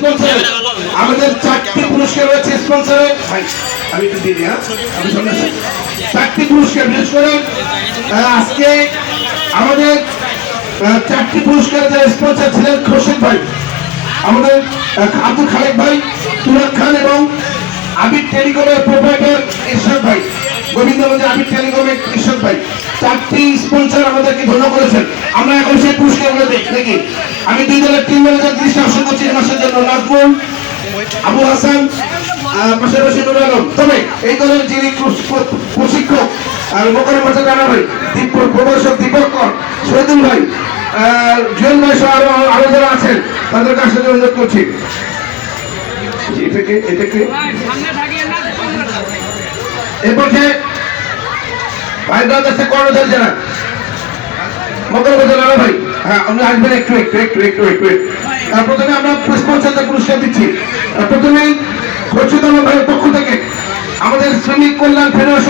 স্পন্সরে আমাদের 4টি পুরস্কার রয়েছে স্পন্সরে। ভাই আমি একটু দিই, হ্যাঁ আমি সামনে 4টি পুরস্কার। বিশেষ করে আজকে আমাদের 4টি পুরস্কার যারা স্পন্সর ছিলেন খোরশেদ ভাই, আমাদের আব্দুল খালেক ভাই, তুরাক খান এবং আবির টেলিকমের প্রোপাইটার ইরশাদ ভাই, গোবিন্দগঞ্জের আবির টেলিকমের ইরশাদ ভাই, 4টি স্পন্সর আমাদেরকে ধন্য করেছেন। আমরা এখন সেই পুরস্কারগুলো দেখি। আমি 2 দলের টিম ম্যানেজার দৃষ্টি আকর্ষণ করছি এই মাসের জন্য নাজমুল, আবু হাসান, পাশাপাশি নুরুল আলম। তবে এই দলের যিনি প্রশিক্ষক মোকাররম হোসেন রানা ভাই, প্রদর্শক দীপকর, শহীদুল ভাই, জুয়েল ভাই সহ আরো যারা আছেন তাদের কাছে অনুরোধ করছি। এটাকে এরপর যে ভাইরা কাছে কর্ণধার যারা মোকাররম হোসেন রানা ভাই, হ্যাঁ উনি আসবেন একটু। প্রথমে আমরা স্পন্সরদের পুরস্কার দিচ্ছি। প্রথমেই খোরশেদ ভাইয়ের পক্ষ থেকে আমাদের শ্রমিক কল্যাণ ফেডারেশন